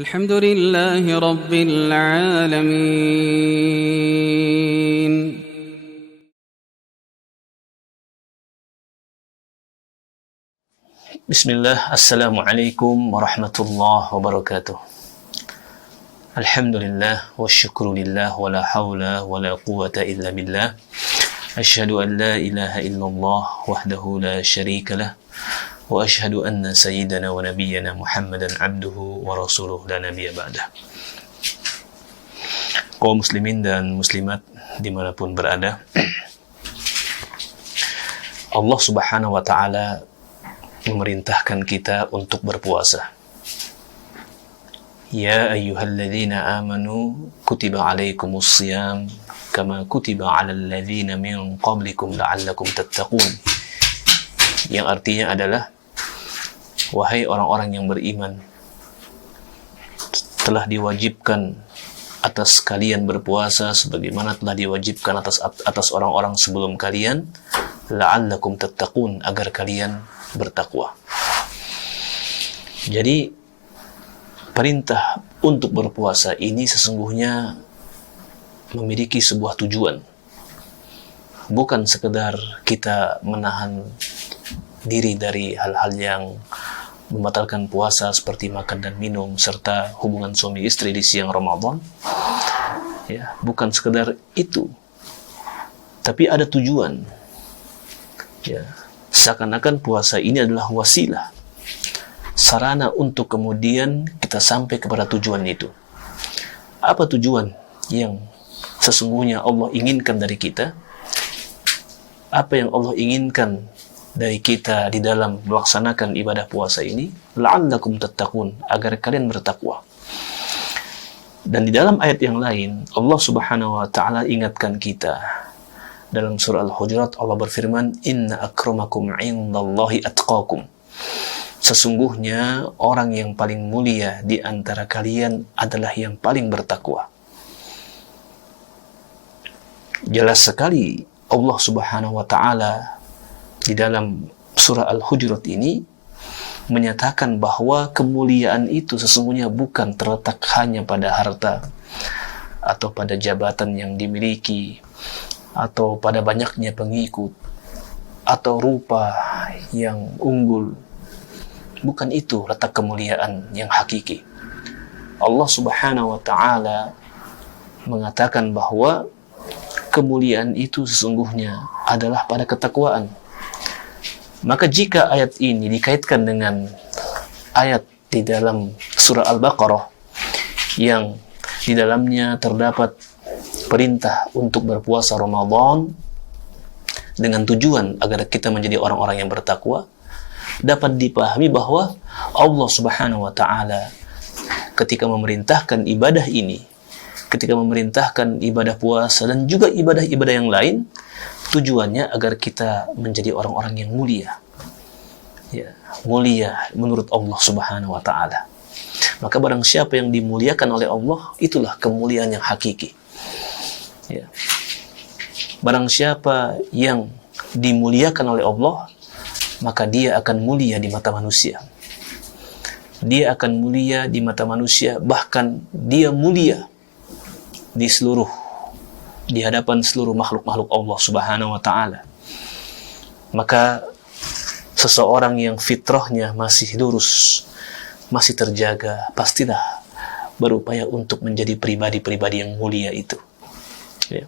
الحمد لله رب العالمين. Bismillah, Assalamualaikum warahmatullahi wabarakatuh. Alhamdulillah, wa syukrulillah, wa la hawla wa la quwata illa billah. Asyhadu an la ilaha illallah wahdahu la syarika lah. Wa asyhadu anna sayyidana wa nabiyyana Muhammadan abduhu wa rasuluh la nabiyya ba'dah. Kaum muslimin dan muslimat dimanapun berada, Allah subhanahu wa ta'ala memerintahkan kita untuk berpuasa. Ya ayyuhalladzina amanu kutiba alaikumus shiyam kama kutiba alal ladzina min qablikum la'allakum tattaqun. Yang artinya adalah, wahai orang-orang yang beriman, telah diwajibkan atas kalian berpuasa sebagaimana telah diwajibkan atas orang-orang sebelum kalian, la'allakum tattaqun, agar kalian bertakwa. Jadi perintah untuk berpuasa ini sesungguhnya memiliki sebuah tujuan. Bukan sekedar kita menahan diri dari hal-hal yang membatalkan puasa seperti makan dan minum serta hubungan suami istri di siang Ramadan. Ya, bukan sekedar itu. Tapi ada tujuan. Ya, seakan-akan puasa ini adalah wasilah, sarana untuk kemudian kita sampai kepada tujuan itu. Apa tujuan yang sesungguhnya Allah inginkan dari kita? Apa yang Allah inginkan dari kita di dalam melaksanakan ibadah puasa ini? La'allakum tattaqun, agar kalian bertakwa. Dan di dalam ayat yang lain, Allah subhanahu wa ta'ala ingatkan kita. Dalam surah Al-Hujurat, Allah berfirman, Inna akramakum indallahi atqakum. Sesungguhnya orang yang paling mulia di antara kalian adalah yang paling bertakwa. Jelas sekali Allah subhanahu wa ta'ala di dalam surah Al-Hujurat ini menyatakan bahwa kemuliaan itu sesungguhnya bukan terletak hanya pada harta atau pada jabatan yang dimiliki atau pada banyaknya pengikut atau rupa yang unggul. Bukan itu letak kemuliaan yang hakiki. Allah subhanahu wa ta'ala mengatakan bahwa kemuliaan itu sesungguhnya adalah pada ketakwaan. Maka jika ayat ini dikaitkan dengan ayat di dalam surah Al-Baqarah yang di dalamnya terdapat perintah untuk berpuasa Ramadan dengan tujuan agar kita menjadi orang-orang yang bertakwa, dapat dipahami bahwa Allah subhanahu wa ta'ala ketika memerintahkan ibadah ini, ketika memerintahkan ibadah puasa dan juga ibadah-ibadah yang lain, tujuannya agar kita menjadi orang-orang yang mulia. Ya, mulia menurut Allah subhanahu wa ta'ala. Maka barang siapa yang dimuliakan oleh Allah, itulah kemuliaan yang hakiki. Ya. Barang siapa yang dimuliakan oleh Allah, maka dia akan mulia di mata manusia. Dia akan mulia di mata manusia, bahkan dia mulia di hadapan seluruh makhluk-makhluk Allah subhanahu wa ta'ala. Maka seseorang yang fitrahnya masih lurus, masih terjaga, pastilah berupaya untuk menjadi pribadi-pribadi yang mulia itu. Ya.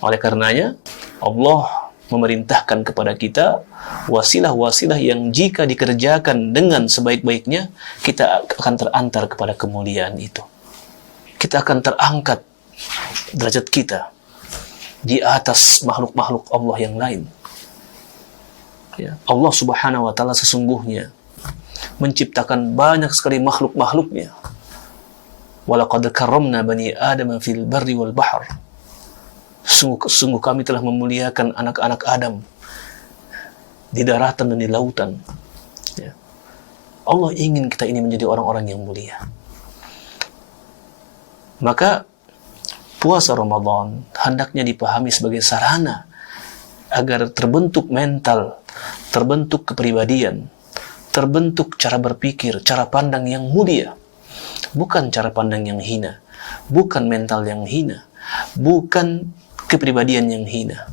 Oleh karenanya, Allah memerintahkan kepada kita wasilah-wasilah yang jika dikerjakan dengan sebaik-baiknya, kita akan terantar kepada kemuliaan itu. Kita akan terangkat derajat kita di atas makhluk-makhluk Allah yang lain. Ya, Allah subhanahu wa ta'ala sesungguhnya menciptakan banyak sekali makhluk-makhluknya. Walaqad karramna bani Adam fil barri wal bahr. Sungguh kami telah memuliakan anak-anak Adam di daratan dan di lautan. Ya. Allah ingin kita ini menjadi orang-orang yang mulia. Maka puasa Ramadan hendaknya dipahami sebagai sarana agar terbentuk mental, terbentuk kepribadian, terbentuk cara berpikir, cara pandang yang mulia, bukan cara pandang yang hina, bukan mental yang hina, bukan kepribadian yang hina.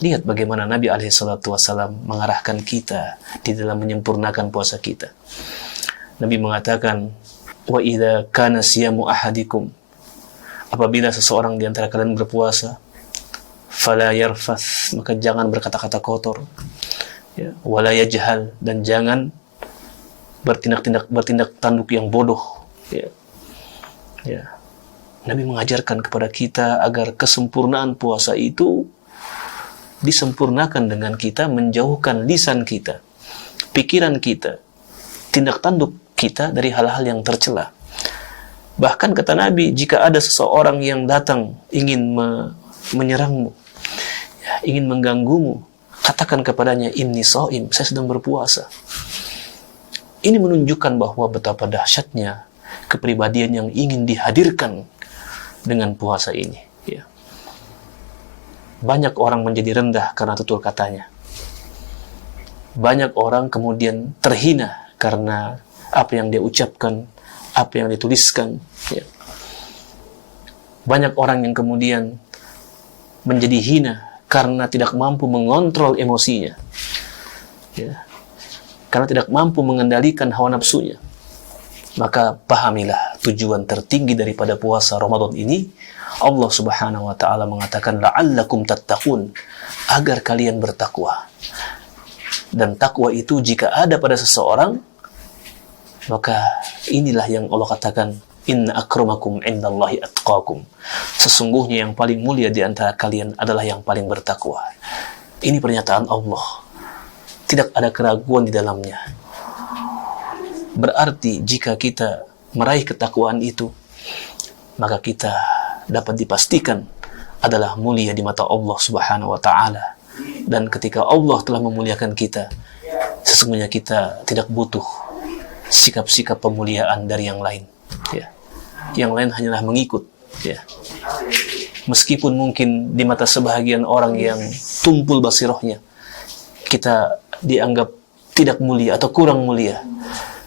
Lihat bagaimana Nabi SAW mengarahkan kita di dalam menyempurnakan puasa kita. Nabi mengatakan, wa idza kana siyamu ahadikum, apabila seseorang di antara kalian berpuasa, fala yarfath, maka jangan berkata-kata kotor, ya, wala yajhal, dan jangan bertindak tanduk yang bodoh, ya. Ya. Nabi mengajarkan kepada kita agar kesempurnaan puasa itu disempurnakan dengan kita menjauhkan lisan kita, pikiran kita, tindak tanduk kita dari hal-hal yang tercela. Bahkan kata Nabi, jika ada seseorang yang datang ingin menyerangmu, ya, ingin mengganggumu, katakan kepadanya, inni shaim, saya sedang berpuasa. Ini menunjukkan bahwa betapa dahsyatnya kepribadian yang ingin dihadirkan dengan puasa ini, ya. Banyak orang menjadi rendah karena tutur katanya. Banyak orang kemudian terhina karena apa yang dia ucapkan, apa yang dituliskan, ya. Banyak orang yang kemudian menjadi hina karena tidak mampu mengontrol emosinya, ya. Karena tidak mampu mengendalikan hawa nafsunya. Maka pahamilah tujuan tertinggi daripada puasa Ramadan ini. Allah Subhanahu wa ta'ala mengatakan, la'allakum tattaqun, agar kalian bertakwa. Dan takwa itu jika ada pada seseorang, maka inilah yang Allah katakan, inna akramakum indallahi atqakum, sesungguhnya yang paling mulia di antara kalian adalah yang paling bertakwa. Ini pernyataan Allah, tidak ada keraguan di dalamnya. Berarti jika kita meraih ketakwaan itu, maka kita dapat dipastikan adalah mulia di mata Allah Subhanahu wa ta'ala. Dan ketika Allah telah memuliakan kita, sesungguhnya kita tidak butuh sikap-sikap pemuliaan dari yang lain, ya. Yang lain hanyalah mengikut, ya. Meskipun mungkin di mata sebahagian orang yang tumpul basirohnya kita dianggap tidak mulia atau kurang mulia,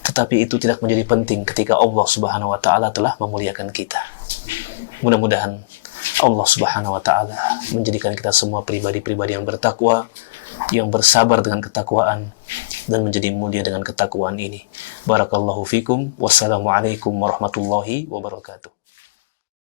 tetapi itu tidak menjadi penting ketika Allah Subhanahu wa ta'ala telah memuliakan kita. Mudah-mudahan Allah Subhanahu wa ta'ala menjadikan kita semua pribadi-pribadi yang bertakwa, yang bersabar dengan ketakwaan, dan menjadi mulia dengan ketakwaan ini. Barakallahu fikum. Wassalamualaikum warahmatullahi wabarakatuh.